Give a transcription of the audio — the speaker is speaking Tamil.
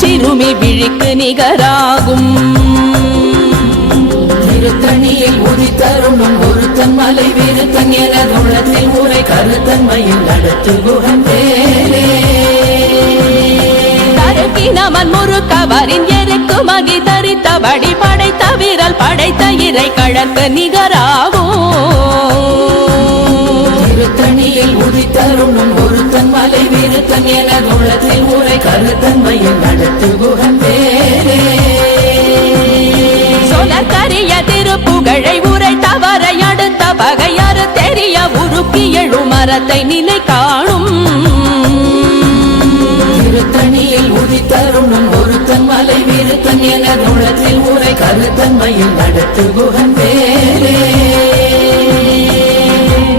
சிறுமி விழிக்கு நிகராகும். திருத்தணியில் உதித்தருளும் ஒருத்தன் மலை விருத்தன் என குணத்தில் உரை கருத்தன்மையில் நடத்து குகந்தேரே. தருக்கினமன் முறுக்கவரின் எருக்கு மகி தரித்தபடி படைத்த விரல் படைத்த இறை கழற்கு நிகராகும். திருத்தணியில் உதித்தருளும் ஒருத்தன் மலை விருத்தன் என குணத்தில் உரை கருத்தன்மையில் நடத்து குகந்தேரே. சொலக்கரிய திருப்புகழை உரை தவறை அடுத்த பகையாறு தெரிய உருக்கி எழும் மரத்தை நிலை காணும். திருத்தணியில் உதித்தருளும் ஒருத்தன் மலை விருத்தன் என குணத்தில் உரை கருத்தன்மையில் நடத்து குகந்தேரே.